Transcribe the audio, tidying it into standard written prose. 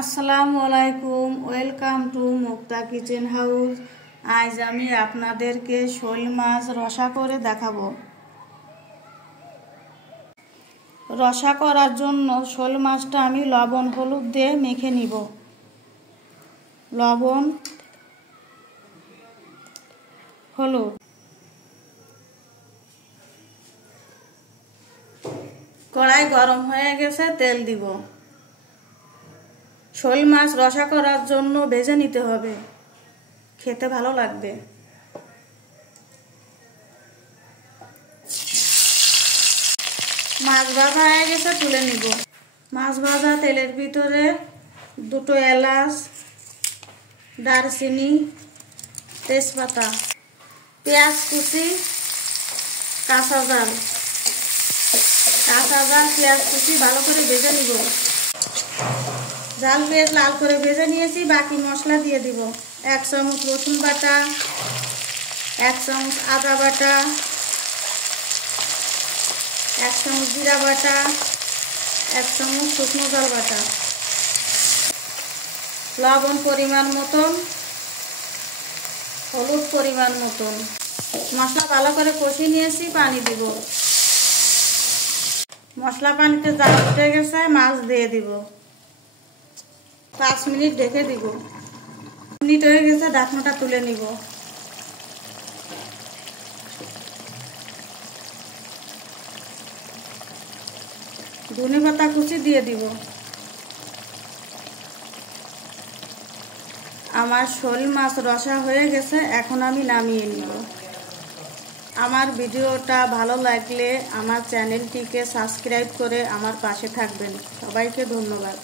আসসালামু আলাইকুম, welcome to Mukta kitchen house. আজ আমি আপনাদেরকে শোল মাছ রসা করে দেখাবো। রসা করার জন্য শোল মাছটা আমি লবণ হলুদ দিয়ে মেখে নিব। লবণ হলুদ, কড়াই গরম হয়ে গেছে, তেল দিব। শোল মাছ রসা করার জন্য ভেজে নিতে হবে, খেতে ভালো লাগবে। মাছ ভাজা হয়ে গেছে, তুলে নিব। মাছ ভাজা তেলের ভিতরে দুটো এলাচ, দারচিনি, তেজপাতা, পেঁয়াজ কুচি, কাঁচা জাল পেঁয়াজ কুচি ভালো করে ভেজে নিব। জাল পেঁয়াজ লাল করে ভেজে নিয়েছি, বাকি মশলা দিয়ে দিব। 1 চামচ রসুন বাটা, 1 চামচ আদা বাটা, 1 চামচ জিরা বাটা, 1 চামচ শুকনো জল বাটা, লবণ পরিমাণ মতন, হলুদ পরিমাণ মতন। মশলা ভালো করে কষিয়ে নিয়েছি, পানি দিব। মশলা পানিতে জাল উঠে গেছে, মাছ দিয়ে দিব। 5 মিনিট ঢেকে দিব। মিনিট হয়ে গেছে, ঢাকনাটা তুলে নিব। ধনেপাতা কুচি দিয়ে দিব। আমার শোল মাছ রসা হয়ে গেছে, এখন আমি নামিয়ে নিব। আমার ভিডিওটা ভালো লাগলে আমার চ্যানেলটিকে সাবস্ক্রাইব করে আমার পাশে থাকবেন। সবাইকে ধন্যবাদ।